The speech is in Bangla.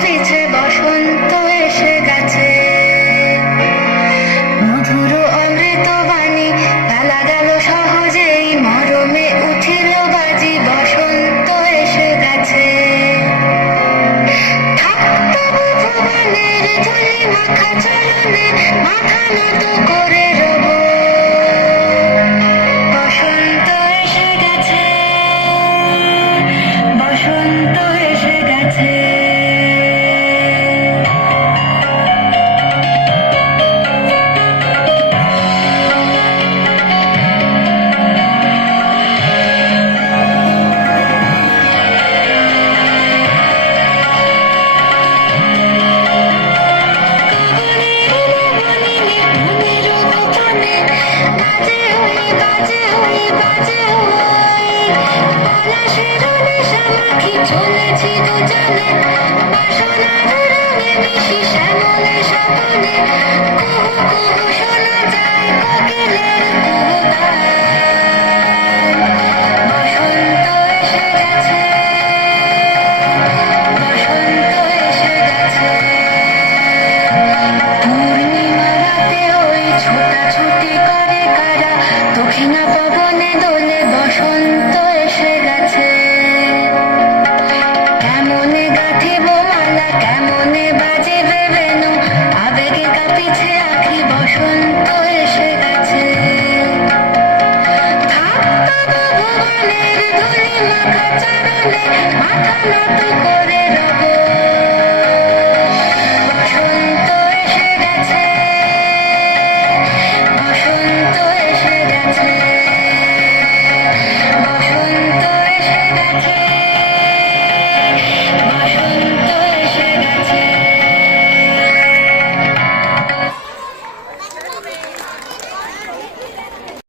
পিছে বসন্ত এসে গেছে। মধুর অমৃত বাণী বেলা গেল সহজেই, মরমে উঠিল বাজি, বসন্ত এসে গেছে। থাকতবু ভুবনের ধূলি মাখা চরণে, মাথা নত করে রব। বসন্ত এসে গেছে, বসন্ত এসে গেছে। চলেছি দুজনে বাসনার রঙে মিশি শ্যামলে স্বপনে, কুহু কুহু শোনো